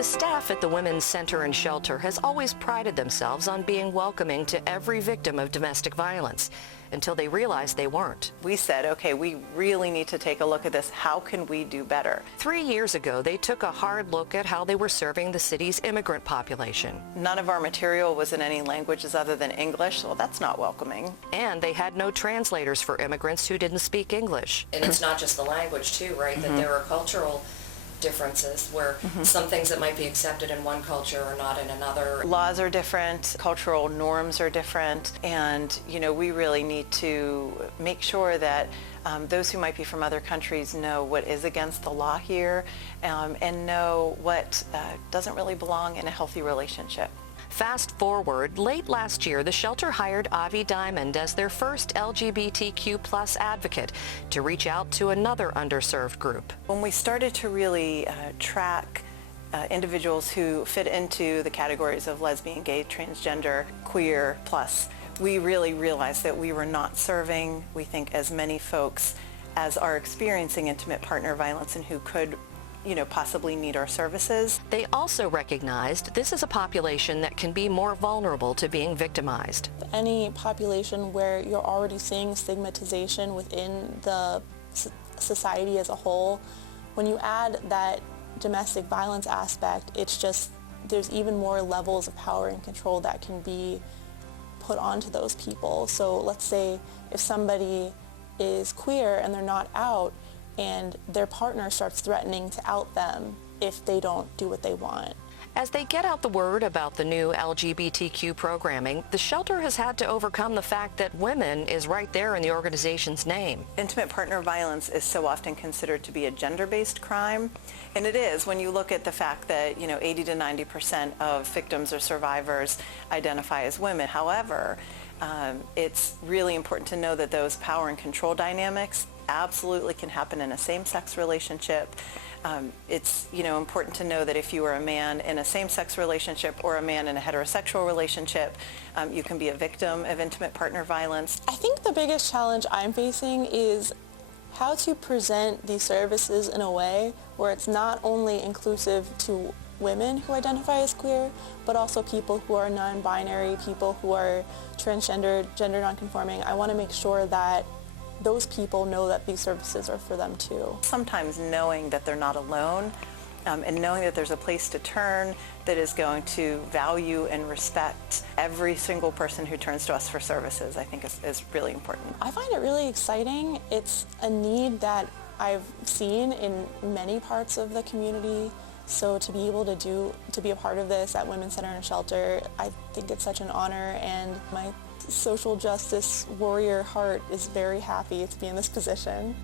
The staff at the Women's Center and Shelter has always prided themselves on being welcoming to every victim of domestic violence, until they realized they weren't. We said, okay, we really need to take a look at this. How can we do better? 3 years ago, they took a hard look at how they were serving the city's immigrant population. None of our material was in any languages other than English, well, that's not welcoming. And they had no translators for immigrants who didn't speak English. And it's not just the language, too, right? That there are cultural differences where some things that might be accepted in one culture are not in another. Laws are different, cultural norms are different, and we really need to make sure that those who might be from other countries know what is against the law here and know what doesn't really belong in a healthy relationship. Fast forward, late last year, the shelter hired Avi Diamond as their first LGBTQ+ advocate to reach out to another underserved group. When we started to really track individuals who fit into the categories of lesbian, gay, transgender, queer, plus, we really realized that we were not serving, we think, as many folks as are experiencing intimate partner violence and who could possibly need our services. They also recognized this is a population that can be more vulnerable to being victimized. Any population where you're already seeing stigmatization within the society as a whole, when you add that domestic violence aspect, it's just, there's even more levels of power and control that can be put onto those people. So let's say if somebody is queer and they're not out, and their partner starts threatening to out them if they don't do what they want. As they get out the word about the new LGBTQ programming, the shelter has had to overcome the fact that women is right there in the organization's name. Intimate partner violence is so often considered to be a gender-based crime, and it is when you look at the fact that 80 to 90% of victims or survivors identify as women. However, it's really important to know that those power and control dynamics absolutely can happen in a same-sex relationship. It's important to know that if you are a man in a same-sex relationship or a man in a heterosexual relationship, you can be a victim of intimate partner violence. I think the biggest challenge I'm facing is how to present these services in a way where it's not only inclusive to women who identify as queer, but also people who are non-binary, people who are transgender, gender non-conforming. I want to make sure that those people know that these services are for them too. Sometimes knowing that they're not alone and knowing that there's a place to turn that is going to value and respect every single person who turns to us for services, I think is really important. I find it really exciting. It's a need that I've seen in many parts of the community. So to be able to be a part of this at Women's Center and Shelter, I think it's such an honor, and my social justice warrior heart is very happy to be in this position.